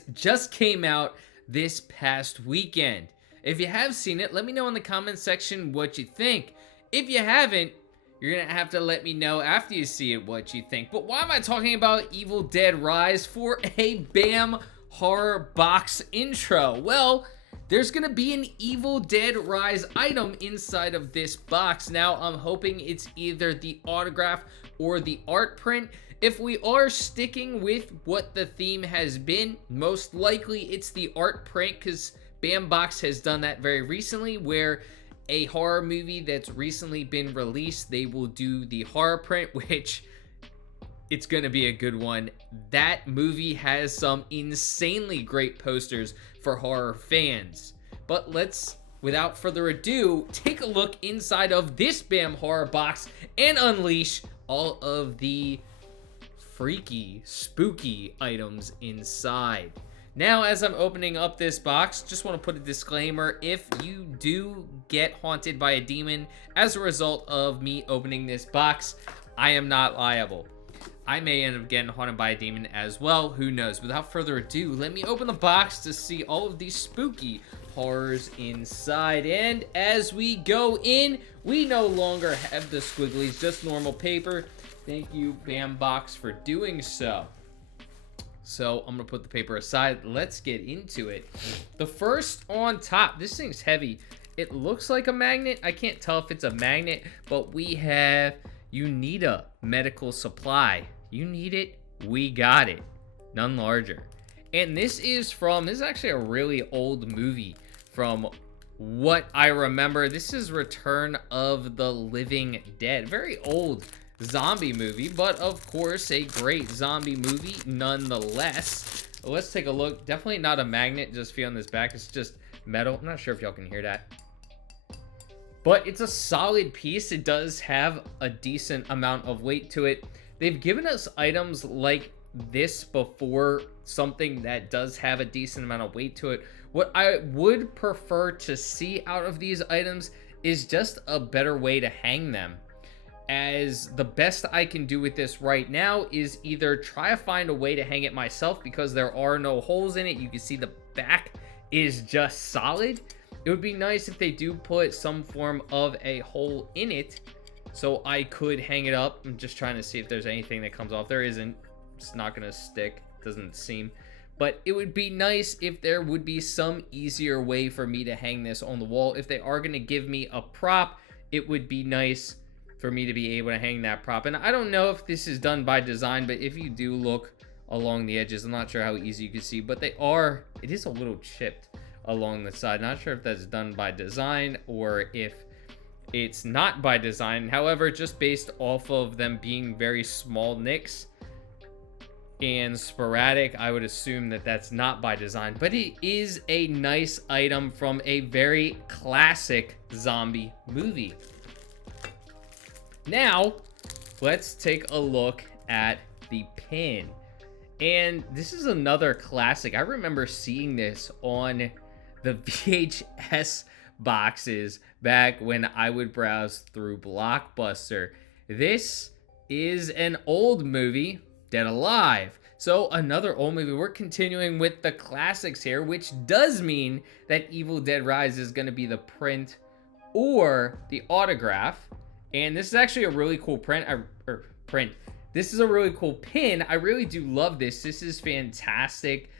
Rise just came out this past weekend. If you have seen it, let me know in the comment section what you think. If you haven't, you're gonna have to let me know after you see it what you think. But why am I talking about Evil Dead Rise for a BAM horror box intro? Well, there's gonna be an Evil Dead Rise item inside of this box. Now, I'm hoping it's either the autograph or the art print. If we are sticking with what the theme has been, most likely it's the art print, because BAM Box has done that very recently, where a horror movie that's recently been released, they will do the horror print, which it's gonna be a good one. That movie has some insanely great posters for horror fans. But let's, without further ado, take a look inside of this BAM horror box and unleash all of the freaky, spooky items inside. Now, as I'm opening up this box, just want to put a disclaimer. If you do get haunted by a demon as a result of me opening this box, I am not liable. I may end up getting haunted by a demon as well, who knows. Without further ado, let me open the box to see all of these spooky horrors inside. And as we go in, we no longer have the squigglies, just normal paper. Thank you, BAM Box, for doing so. So I'm gonna put the paper aside. Let's get into it. The first on top, this thing's heavy. It looks like a magnet. I can't tell if it's a magnet, but we have Uneeda Medical Supply. You need it, we got it. None larger. And this is actually a really old movie from what I remember. This is Return of the Living Dead. Very old zombie movie, but of course a great zombie movie nonetheless. Let's take a look. Definitely not a magnet, just feeling this back. It's just metal. I'm not sure if y'all can hear that, but it's a solid piece. It does have a decent amount of weight to it. They've given us items like this before, something that does have a decent amount of weight to it. What I would prefer to see out of these items is just a better way to hang them, as the best I can do with this right now is either try to find a way to hang it myself, because there are no holes in it. You can see the back is just solid. It would be nice if they do put some form of a hole in it so I could hang it up. I'm just trying to see if there's anything that comes off. There isn't. It's not gonna stick, doesn't seem. But it would be nice if there would be some easier way for me to hang this on the wall. If they are gonna give me a prop, it would be nice for me to be able to hang that prop. And I don't know if this is done by design, but if you do look along the edges, I'm not sure how easy you can see, but it is a little chipped along the side. Not sure if that's done by design or if it's not by design. However, just based off of them being very small nicks and sporadic, I would assume that that's not by design, but it is a nice item from a very classic zombie movie. Now, let's take a look at the pin. And this is another classic. I remember seeing this on the VHS boxes back when I would browse through Blockbuster. This is an old movie, Dead Alive. So another old movie. We're continuing with the classics here, which does mean that Evil Dead Rise is going to be the print or the autograph. And this is actually a really cool print. This is a really cool pin. I really do love this. This is fantastic.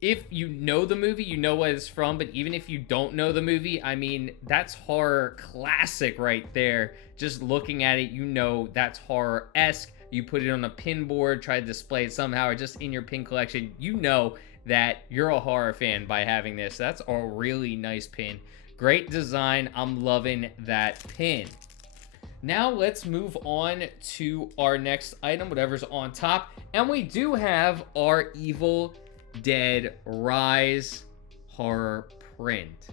If you know the movie, you know what it's from. But even if you don't know the movie, I mean, that's horror classic right there. Just looking at it, you know that's horror-esque. You put it on a pin board, try to display it somehow, or just in your pin collection. You know that you're a horror fan by having this. That's a really nice pin. Great design. I'm loving that pin. Now let's move on to our next item, whatever's on top. And we do have our Evil Dead Rise horror print.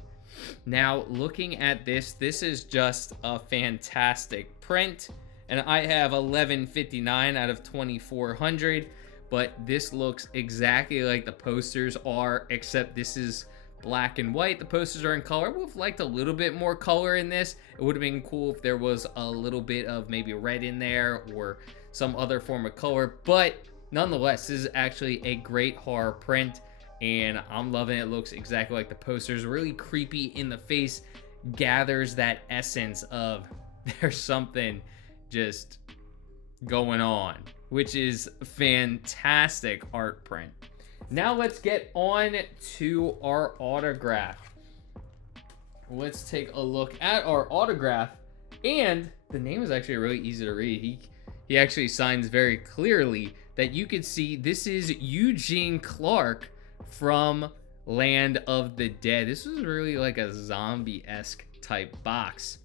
Now, looking at this is just a fantastic print. And I have 1159 out of 2400. But this looks exactly like the posters are, except this is black and white. The posters are in color. I would have liked a little bit more color in this. It would have been cool if there was a little bit of maybe red in there or some other form of color, but nonetheless, this is actually a great horror print. and I'm loving it. It looks exactly like the posters, really creepy in the face, gathers that essence of there's something just going on, which is fantastic art print. Now let's get on to our autograph. Let's take a look at our autograph, and the name is actually really easy to read. He actually signs very clearly that you could see this is Eugene Clark from Land of the Dead. This was really like a zombie-esque type box,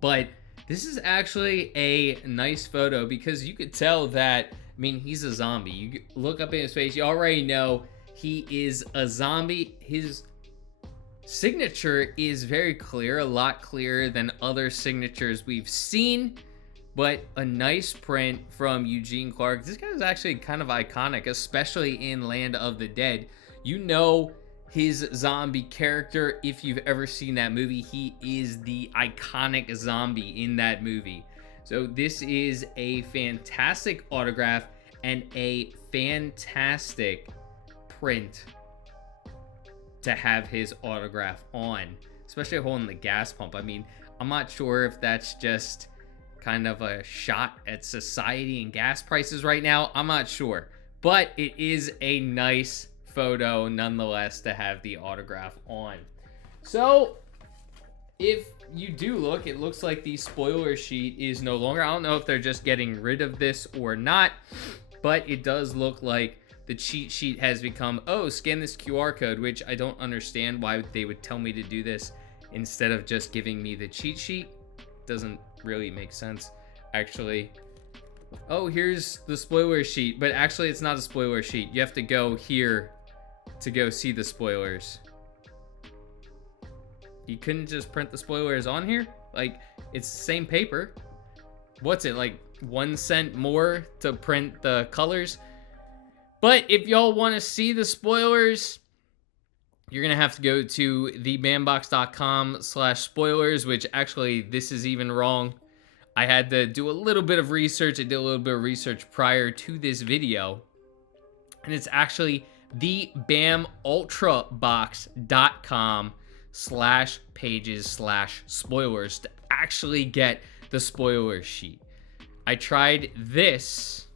but this is actually a nice photo because you could tell that, I mean, he's a zombie. You look up in his face, you already know he is a zombie. His signature is very clear, a lot clearer than other signatures we've seen, but a nice print from Eugene Clark. This guy is actually kind of iconic, especially in Land of the Dead. You know his zombie character if you've ever seen that movie. He is the iconic zombie in that movie. So this is a fantastic autograph and a fantastic print to have his autograph on, especially holding the gas pump. I mean, I'm not sure if that's just kind of a shot at society and gas prices right now. I'm not sure, but it is a nice photo nonetheless to have the autograph on. So if you do look, it looks like the spoiler sheet is no longer. I don't know if they're just getting rid of this or not, but it does look like the cheat sheet has become, oh, scan this QR code, which I don't understand why they would tell me to do this instead of just giving me the cheat sheet. Doesn't really make sense, actually. Oh, here's the spoiler sheet, but actually it's not a spoiler sheet. You have to go here to go see the spoilers. You couldn't just print the spoilers on here? Like, it's the same paper. What's it, like 1 cent more to print the colors? But if y'all want to see the spoilers, you're going to have to go to thebandbox.com/spoilers, which actually this is even wrong. I had to do a little bit of research. I did a little bit of research prior to this video, and it's actually thebamultrabox.com/pages/spoilers to actually get the spoiler sheet. I tried this,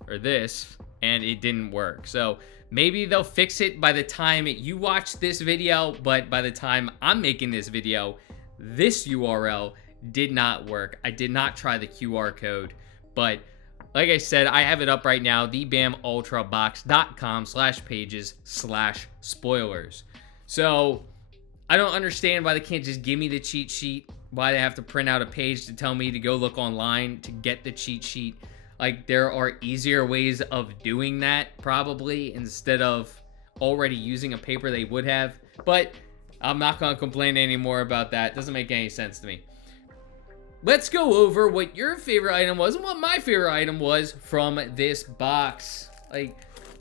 and it didn't work. So maybe they'll fix it by the time you watch this video, but by the time I'm making this video, this URL did not work. I did not try the QR code, but like I said, I have it up right now, thebamultrabox.com/pages/spoilers. So I don't understand why they can't just give me the cheat sheet, why they have to print out a page to tell me to go look online to get the cheat sheet. Like, there are easier ways of doing that, probably, instead of already using a paper they would have. But I'm not going to complain anymore about that. Doesn't make any sense to me. Let's go over what your favorite item was and what my favorite item was from this box. Like,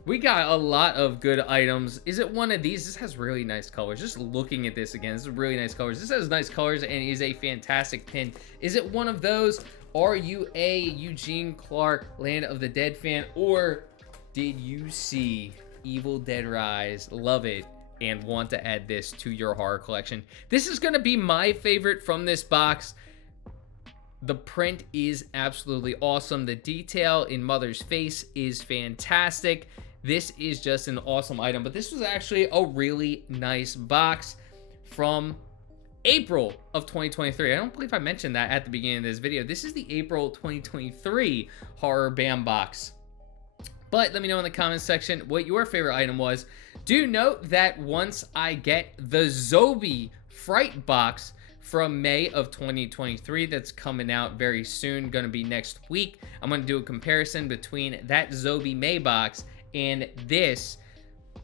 we got a lot of good items. Is it one of these? This has really nice colors. Just looking at this again, this is really nice colors. This has nice colors and is a fantastic pin. Is it one of those? Are you a Eugene Clark Land of the Dead fan, or did you see Evil Dead Rise, love it, and want to add this to your horror collection? This is going to be my favorite from this box. The print is absolutely awesome. The detail in Mother's face is fantastic. This is just an awesome item, but this was actually a really nice box from April of 2023. I don't believe I mentioned that at the beginning of this video. This is the April 2023 Horror BAM box. But let me know in the comments section what your favorite item was. Do note that once I get the Zombie Fright box from May of 2023, that's coming out very soon, gonna be next week, I'm gonna do a comparison between that Zombie May box and this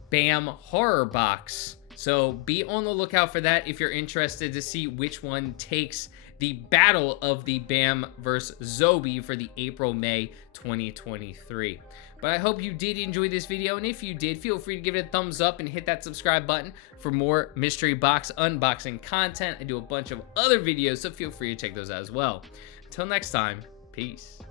BAM horror box. So be on the lookout for that if you're interested to see which one takes the battle of the BAM versus Zombie for the April-May 2023. But I hope you did enjoy this video, and if you did, feel free to give it a thumbs up and hit that subscribe button for more mystery box unboxing content. I do a bunch of other videos, so feel free to check those out as well. Until next time, peace.